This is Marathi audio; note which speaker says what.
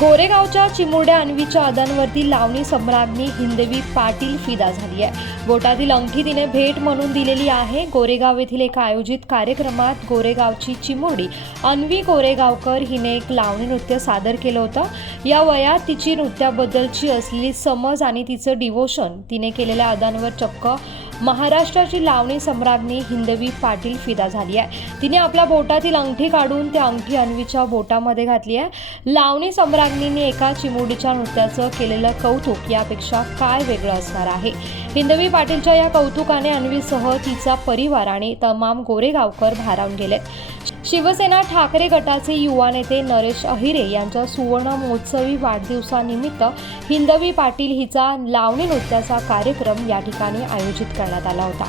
Speaker 1: गोरेगावच्या चिमुरड्या अन्वीच्या अदांवरती लावणी सम्राज्ञी हिंदवी पाटील फिदा झाली आहे. बोटातील अंगठी तिने भेट म्हणून दिलेली आहे. गोरेगाव येथील एका आयोजित कार्यक्रमात गोरेगावची चिमुरडी अन्वी गोरेगावकर हिने एक लावणी नृत्य सादर केलं होतं. या वयात तिची नृत्याबद्दलची असलेली समज आणि तिचं डिवोशन तिने केलेल्या अदांवर चक्क महाराष्ट्राची लावणी सम्राज्ञी हिंदवी पाटील फिदा झाली आहे. तिने आपल्या बोटातील अंगठी काढून त्या अंगठी अन्वीच्या बोटामध्ये घातली आहे. लावणी सम्राज्ञीने एका चिमुडीच्या नृत्याचं केलेलं कौतुक यापेक्षा काय वेगळं असणार आहे? हिंदवी पाटीलच्या या कौतुकाने अन्वीसह तिचा परिवार आणि तमाम गोरेगावकर भारावून गेले शिवसेना ठाकरे गटाचे युवा नेते नरेश अहिरे यांच्या सुवर्ण महोत्सवी वाढदिवसानिमित्त हिंदवी पाटील हिचा लावणी नृत्याचा कार्यक्रम या ठिकाणी आयोजित करण्यात आला होता.